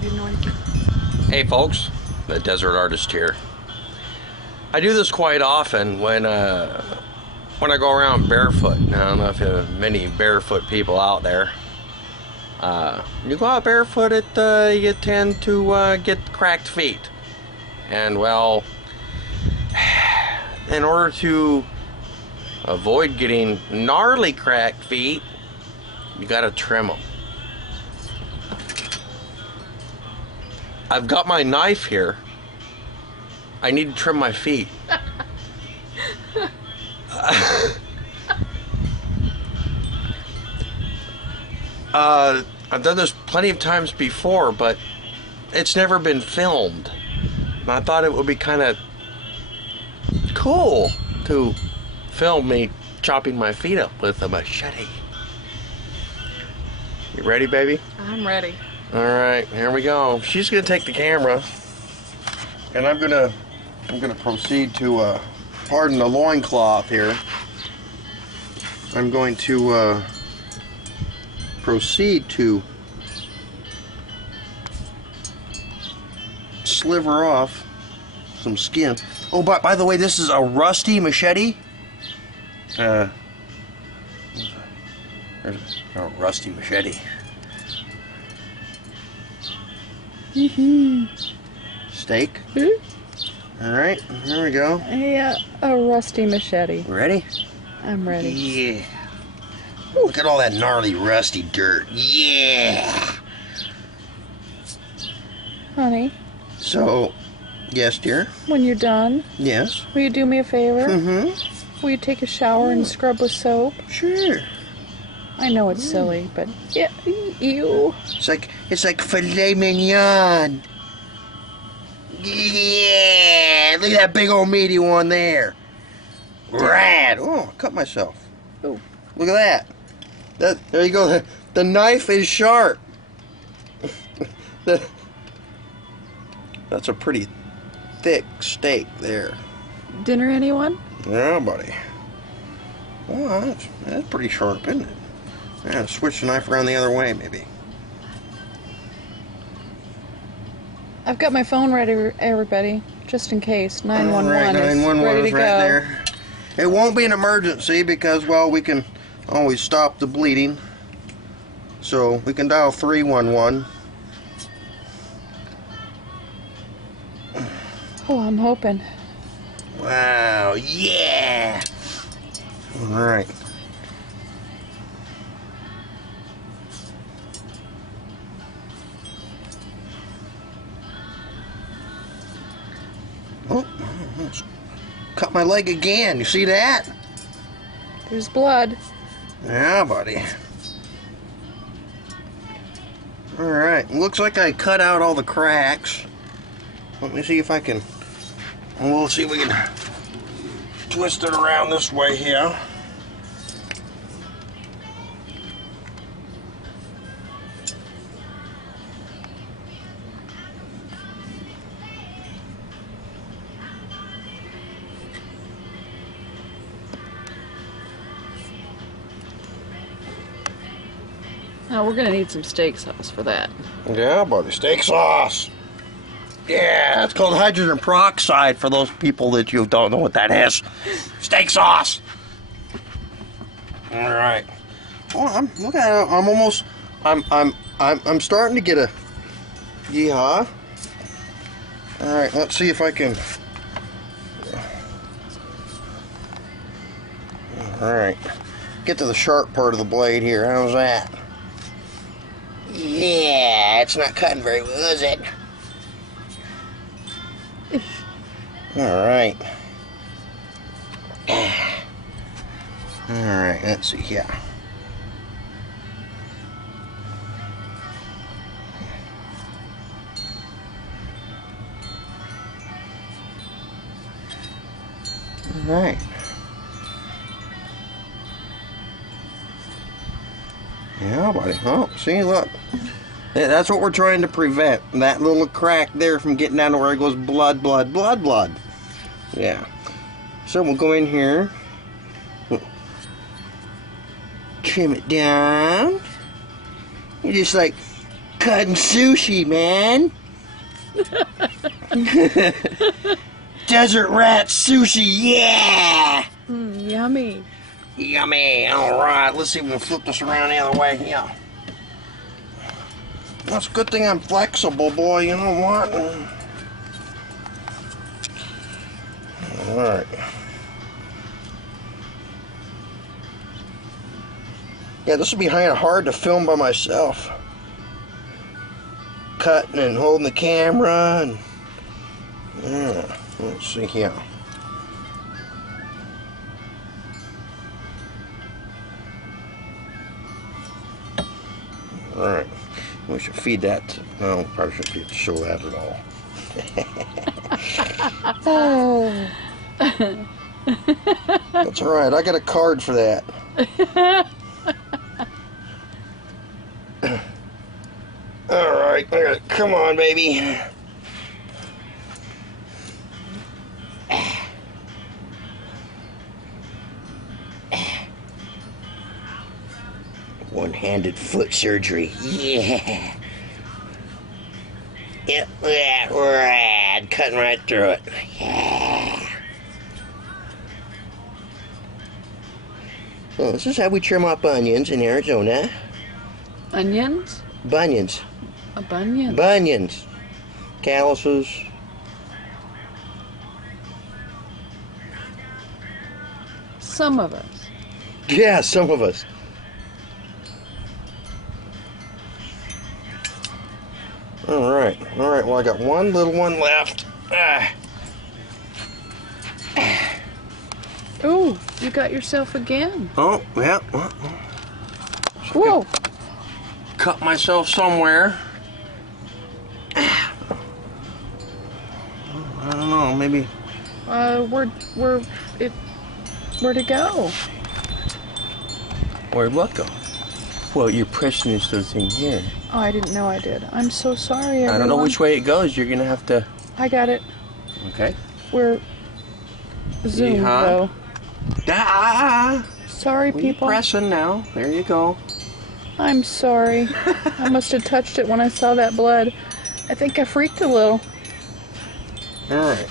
didn't know anything. Hey folks, the Desert Artist here. I do this quite often when I go around barefoot. Now, I don't know if there are many barefoot people out there. You go out barefoot, you tend to get cracked feet. And well, in order to avoid getting gnarly cracked feet, you gotta trim them. I've got my knife here. I need to trim my feet. I've done this plenty of times before, but it's never been filmed. And I thought it would be kind of cool to film me chopping my feet up with a machete. You ready, baby? I'm ready. All right, here we go. She's gonna take the camera, and I'm gonna proceed to pardon the loincloth here. I'm going to proceed to sliver off some skin. Oh, by the way, this is a rusty machete. There's a rusty machete. Steak. All right, here we go. A rusty machete. Ready? I'm ready. Yeah. Look at all that gnarly, rusty dirt. Yeah. Honey, So, yes, dear. when you're done, Yes. will you do me a favor? Mm-hmm. Will you take a shower and scrub with soap? Sure. I know it's silly, but yeah, ew. It's like filet mignon. Yeah. Look at that big old meaty one there. Rad. Oh, I cut myself. Oh. Look at that. There you go. The knife is sharp. That's a pretty thick steak there. Dinner, anyone? Yeah, buddy. Well, that's pretty sharp, isn't it? Yeah, switch the knife around the other way, maybe. I've got my phone ready, everybody, just in case. 911 All right, 911 is ready to is go. right there. It won't be an emergency because, well, we can always stop the bleeding. So we can dial 311. Oh, I'm hoping. Wow, yeah! All right. Oh, almost cut my leg again. You see that? There's blood. Yeah, buddy. All right. Looks like I cut out all the cracks. Let me see if I can. We'll see if we can twist it around this way here. Now we're gonna need some steak sauce for that. Yeah, buddy. Steak sauce. Yeah, it's called hydrogen peroxide for those people that you don't know what that is. Steak sauce. All right. Oh, look at it. I'm almost. I'm starting to get a. Yeah. All right. Let's see if I can. All right. Get to the sharp part of the blade here. How's that? Yeah, it's not cutting very well, is it? Alright. Alright, let's see here. Alright. Yeah, buddy. Oh, see, look. Yeah, that's what we're trying to prevent. That little crack there from getting down to where it goes blood, blood, blood, blood. Yeah. So we'll go in here. We'll trim it down. You just like Cutting sushi, man. Desert rat sushi, yeah! Yummy. Yummy. Alright, let's see if we can flip this around the other way. Yeah. That's a good thing I'm flexible, boy. You know what? Alright. Yeah, this will be kind of hard to film by myself. Cutting and holding the camera. And, yeah. Let's see here. Alright. We should feed that. No, probably shouldn't show that at all. Oh. That's alright. I got a card for that. Alright. Come on, baby. One-handed foot surgery. Yeah. Yep, yeah, rad. Cutting right through it. Yeah. Well, this is how we trim up onions in Arizona. Onions? Bunions. A bunion? Bunions. Calluses. Some of us. Yeah, some of us. Alright, well I got one little one left. Ooh, you got yourself again. Oh, yeah. Whoa. Cut myself somewhere. I don't know, maybe. Where'd it go? Where'd what go? Well, you're pressing this little thing here. Oh, I didn't know I did. I'm so sorry, everyone. I don't know which way it goes. You're gonna have to. I got it. Okay. We're zoomed, Yeehaw. though. Ah! Sorry, people. Pressing now. There you go. I'm sorry. I must have touched it when I saw that blood. I think I freaked a little. All right.